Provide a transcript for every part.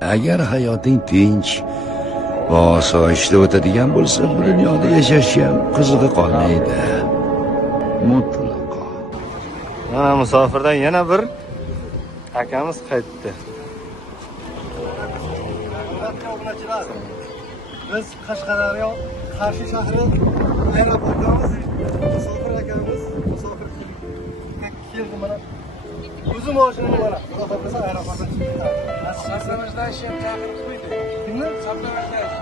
Agar hayoting tinch va osoyishta o'tadigan bo'lsa, bu dunyoda yashash ham qizig'i qolmaydi. Mutlaqo. Mana musofirdan yana bir akamiz qaytdi. Biz Qashqadaryo Qarshi shahri aeroportidamiz. Musofir akamiz musofir keldi mana. O'zi mashinani mana Xudo xohlasa aeroportdan chiqdi. Saplamajdan ish ham chaqirib qo'ydi. Kimni? Saplamajdan ish.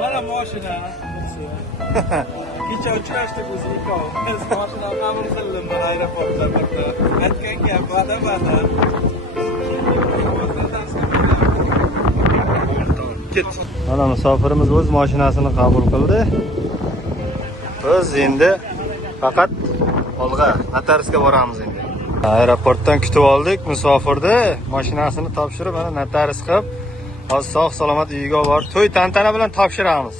Mana mashina. Kecha uchrashdik o'zi ikov. Biz mashina qabul qildim mana aeroportda birda. Aytgan gap bada-bada. Mana musofirimiz o'z mashinasini qabul qildi. Biz endi faqat olg'a notariusga boramiz endi. Aeroportdan kutib oldik musofirni, mashinasini topshirib, mana notarius qilib, hozir sog' salomat uyiga borib, to'y tantana bilan topshiramiz.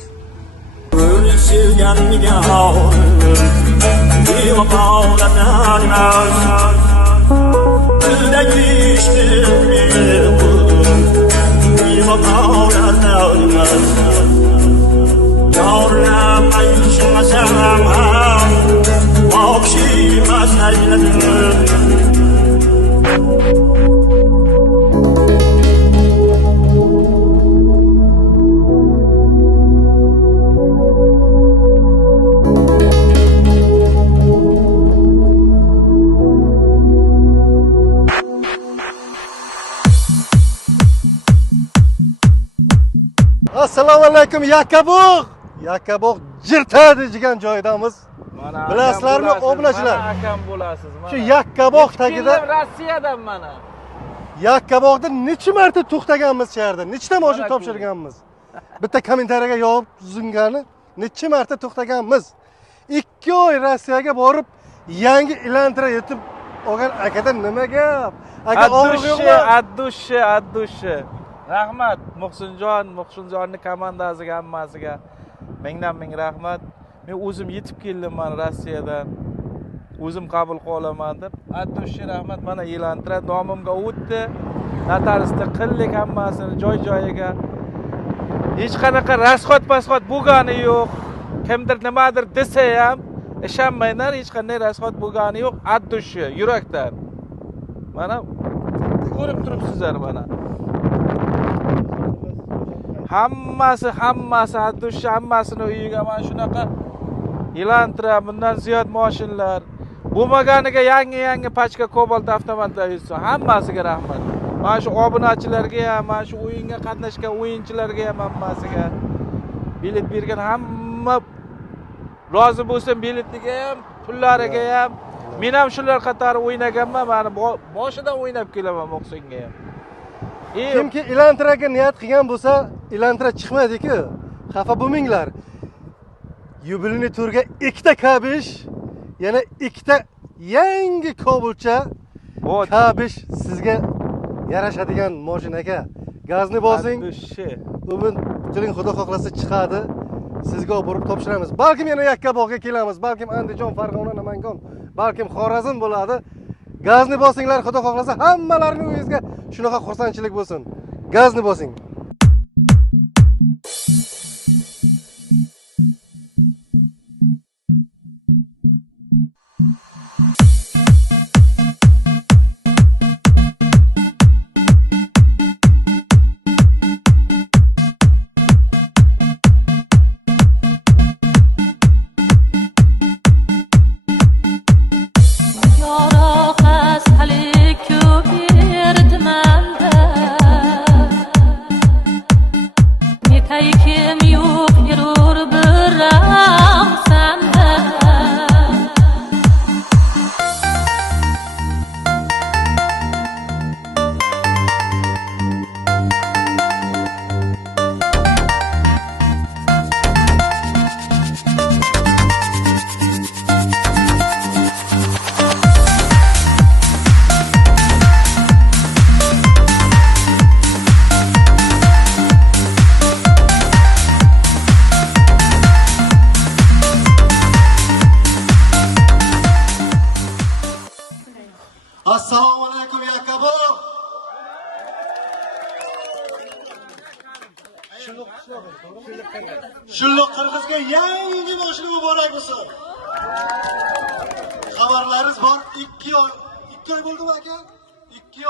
Assalomu alaykum Yakkabog'. Yakkabog' jirtadi degan joydamiz. Bilasizlarmi obunachilar? Mana akam bo'lasiz. Shu Yakkabog' tagida Rossiyadan mana. Yakkabog'da necha marta to'xtaganmiz sharda, nechta mashina topshirganmiz. Bitta kommentariyaga yozib tuzingani, necha marta to'xtaganmiz. 2 oy Rossiyaga borib, yangi Elantra yetib olgan akada nima gap? Aka Addushi. Rahmat Muhsinjonning komandasiga hammasiga mingdan-ming rahmat. Men o'zim yetib keldim mana Rossiyadan. O'zim qabul qila olaman deb. Addushi rahmat mana Elantra nomimga o'tdi. Notariusda qildik hammasini joy-joyiga. Hech qanaqa rasxot bo'lgani yo'q. Kimdir nimadir desa ham ishonmaylar, hech qanday rasxot bo'lgani yo'q. Addushi yurakdan. Mana ko'rib turibsizlar mana. Hammasi Addushi hammasini uyiga mana shunaqa Elantra, bundan ziyod mashinalar. Bo'lmaganiga yangi pachka Cobalt avtomatlar yutsa, hammasiga rahmat. Mana shu obunachilarga ham, mana shu o'yinga qatnashgan o'yinchilarga ham hammasiga. Bilet bergan hamma rozi bo'lsin, biletiga ham, pullariga ham. Men ham shular qatori o'ynaganman, mana boshidan o'ynab kelaman Muhsinga ham. Kimki Elantraga niyat qilgan bo'lsa, Elantra chiqmaydi-ku. Xafa bo'lmanglar. Yubileyni turga 2 ta K5, yana 2 ta yangi Cobultcha K5 sizga yarashadigan mashinaga. Gazni bosing. Umid qiling, Xudo xohlasa chiqadi. Sizga olib borib topshiramiz. Balkim yana Yakkabog'ga kelamiz, balkim Andijon, Farg'ona, Namangan, balkim Xorazm bo'ladi. Gazni bosinglar, Xudo xohlasa hammalarining uyingizga shunaqa xursandchilik bo'lsin. Gazni bosing. Assalomu alaykum Yakkabo. Shundoq Qirg'izga yangi mashina muborak bo'lsin. Xabarlaringiz bor, 2 oy bo'ldimi aka? 2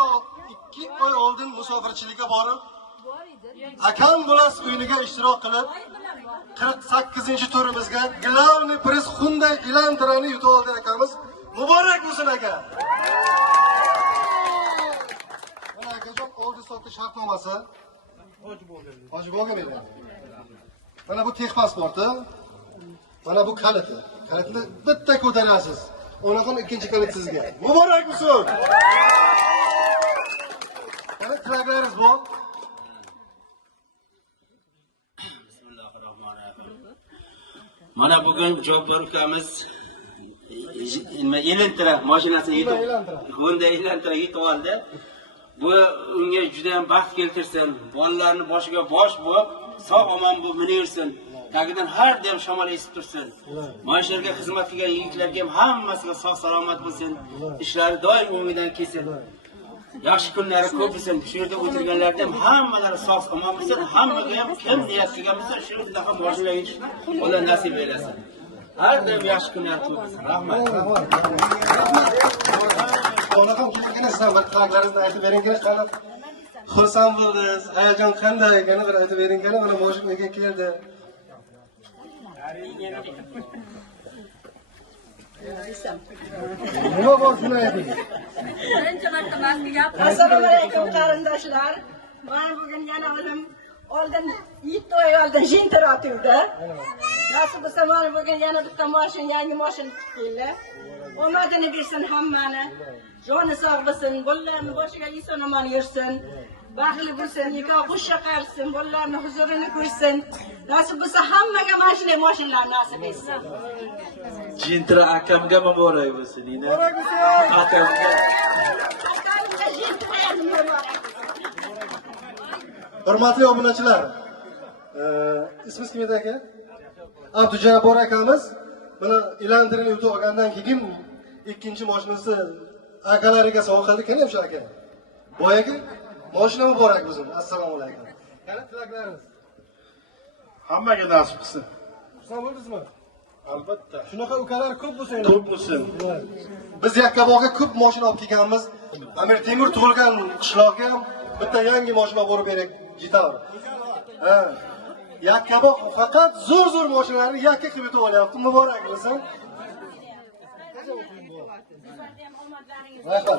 oy oldin musofirchilikka borib, akam bo'lasiz uyliga ishtirok qilib 48-turimizga Glavniy priz Hyundai Elantrani yutib oldi akamiz. Muborak bo'lsin aka. Mana akajon oldi sotdi shartnomasi. Hojiboga beriladi. Mana bu tex pasporti. Mana bu kaliti. Kalitni bitta ko'tarasiz. Onaxon ikkinchi kalit sizga. Muborak bo'lsin. Mana tilaklaringiz bor. Mana bugun javobgar ukamiz Elantra mashinasini yutib, Hyundai Elantra yutib oldi. Bu unga juda ham baxt keltirsin. Bolalarni boshiga bosh bo'lib, sog' omon bo'lib minirsin. Tagidan har doim shamol esib tursin. Mashinaga xizmat qilgan yigitlarga ham hammasiga sog' salomat bo'lsin. Ishlari doim o'ngidan kelsin. Yaxshi kunlari ko'p bo'lsin. Shu yerda o'tirganlarga ham hammalari sog' omon bo'lsin. Hammaga ham kim niyat qilgan bo'lsa, shu yerda ham mashinaga yetishni Alloh nasib eylesin. Har doim yaxshi kunlar ko'p bo'lsin. Rahmat. Onaxon keligini sizlar bir tilaklaringizni aytib beringlar, qani xursand bo'ldingiz. Hayajon qanday ekani bir aytib beringlar. Mana mashina nega keldi? Nima bor shuni ayting. Birinchi marta mazkur gapirdim. Assalomu alaykum qarindoshlar. Mana bugun yana o'zim oldin 7 oy oldin jintir otuvdi. Nasib bo'lsa mana bugun yana bitta mashina, yangi mashina keldi. Omadini bersin hammani. Joni sog' bo'lsin, bolalarni boshiga inson omon yursin. Baxtli bo'lsin, nikoh xushga qarsin, bolalarni huzurini ko'rsin. Nasib bo'lsa hammaga mashinalar nasib etsin. Jintra akamga muborak bo'lsin. Muborak bo'lsin. Akamga. Akamga jintir muborak. Hurmatli obunachilar, ismingiz kim edi aka? Abdujabbor akamiz mana Elantrani yutib olgandan keyin ikkinchi mashinasi akalariga sovg'a qildi, ekan o'sha aka. Boyaga mashina muborak bo'lsin. Assalomu alaykum. Yana tilaklarimiz. Hammaga nasib qilsin. Xursand bo'ldingizmi? Albatta. Shunaqa ukalar ko'p bo'lsin. Ko'p bo'lsin. Biz Yakkaboga ko'p mashina olib kelganmiz. Amir Temur tug'ilgan qishloqqa ham bitta yangi mashina borib berak, Jitar. Ha. Yakkabo faqat zo'r mashinalarni yakka qilib yutib olyapti. Muborak bo'lsin.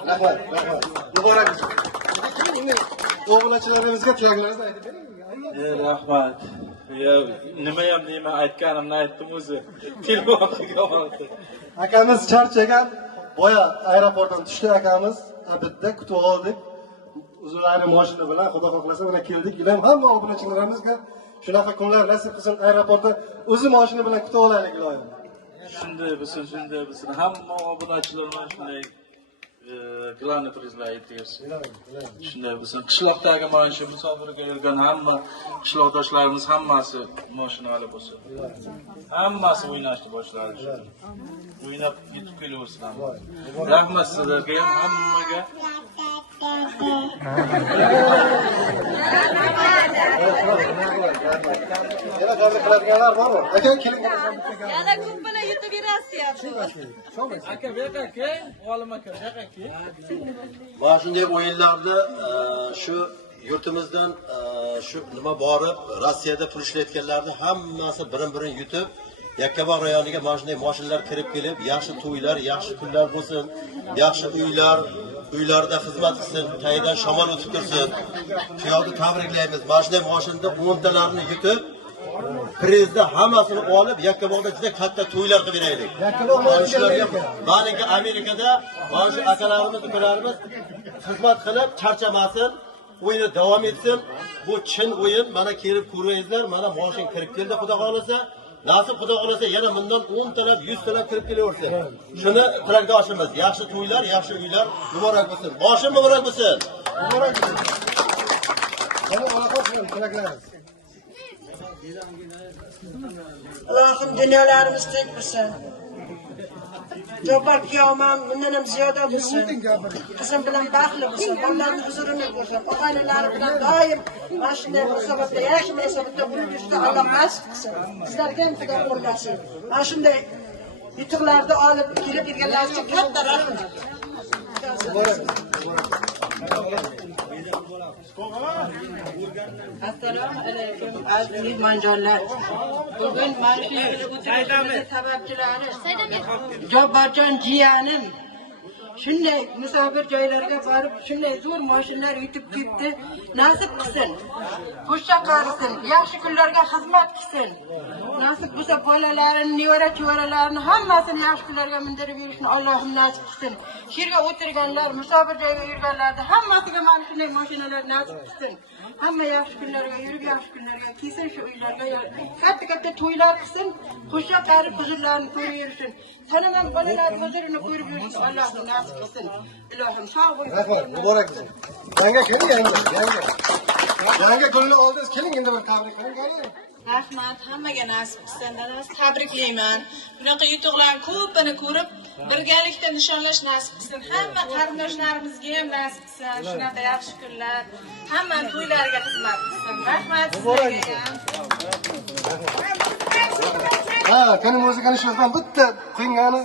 Rahmat. Muborak bo'lsin. Obunachilarimizga tilaklaringizni aytib bering. Rahmat. Nima ham deyman, aytganimni aytdim o'zi. Telefonga oldi. Akamiz charchagan, boya aeroportdan tushdi akamiz. Abidda kutib oldik. Uzunlari mashina bilan xudo xohlasa mana keldik. Ilam hamma obunachilarimizga shunaqa kunlar nasib qilsin, aeroportda o'zi mashina bilan kutib olaylik iloyim. Shunday bo'lsin. Hamma obunachilar mana shunday Glavniy prizlar aytayapsiz. Shunday bo'lsin. Qishloqdagi mana shu musofirga kelgan hamma qishloqdoshlarimiz hammasi mashinali bo'lsin. Hammasi o'ynashni boshladi. O'ynab yetib kelaversin. Rahmat sizlarga ham hammaga. Yana ba'zi qiladiganlar bormi? Aka keling. Yana ko'p bilan yutib berasiz. Aka, bu yoqqa kel. Olim aka, bu yoqqa kel. Mana shunday o'yinlarda shu yurtimizdan shu nima borib Rossiyada pul ishlayotganlarni hammasi birin yutib Yakkabog' rayoniga mana shunday mashinalar kirib kelib, yaxshi to'ylar, yaxshi kunlar bo'lsin, yaxshi uylarda xizmat qilsin, tagidan shamol o'tib tursin. Shu yoqda tabriklaymiz. Mana shunday mashinada 10 talarni yutib, prezda hammasini olib, Yakkabog'da juda katta to'ylar qilib beraylik. Balki Amerikada mana shu akalarimiz, ukalarimiz xizmat qilib charchamasin, o'yini davom etsin. Bu chin o'yin. Mana kelib ko'ringizlar, mana mashina kirib keldi, xudo xolasa. Nasib xudo xolasa yana bundan 10 talab, 100 talab kirib kelaversin. Shuni tilakdoshimiz, yaxshi to'ylar, yaxshi uylar muborak bo'lsin. Boshim muborak bo'lsin. Muborak bo'lsin. Yana onaxon tilaklarimiz. Allohim dunyolarimiz tinch bo'lsin. Jobbar kuyovman bundan ham ziyoda bo'lsin. Qizim bilan baxtli bo'lsin. Bolalarning huzurini ko'rsin. Oilalari bilan doim mana shunday munosabatda yaxshi munosabatda bo'lib yurishga Alloh nasib qilsin. Sizlarga ham Xudo qo'llasin. Mana shunday yutuqlarni olib kelib yurganlar uchun katta rahmat. Assalomu alaykum aziz mehmonjonlar. Bugun mana shu yerga o'tirishimiz sababchilari Jobbarjon jiyanim shunday musofir joylarga borib shunday zo'r mashinalar yutib ketdi. Nasib qilsin. Qo'shcha qarisin, yaxshi kunlarga xizmat qilsin. Nasib bo'lsa bolalarini, nevara chevaralarini hammasini yaxshi kunlarga mindirib yurishni Allohim nasib qilsin. Shu yerga o'tirganlar, musofir joyga yurganlarni hammasiga mana shunday mashinalar nasib qilsin. Hamma yaxshi kunlarga yurib, yaxshi kunlarga kelsin, shu uylarga katta to'ylar qilsin, qo'shcha qarib huzurlarini ko'rib yursin. Tanaman bolalarning huzurini ko'rib yursin, Allohim nasib qilsin. Ilohim sog' bo'ling. Rahmat, muborak bo'ling. Yanga keling, yanga. Yanga gulni oldingiz keling, endi bir tabriklang. Rahmat, hammaga nasib qilsin. Dadamiz tabriklayman. Bunaqa yutuqlarni ko'pini ko'rib, birgalikda nishonlash nasib qilsin. Hamma qarindoshlarimizga ham nasib qilsin. Shunaqa yaxshi kunlar. Hamma to'ylariga xizmat qilsin. Rahmat sizlarga ham. Ha, qani muzikani shu yerdan bitta qo'yingani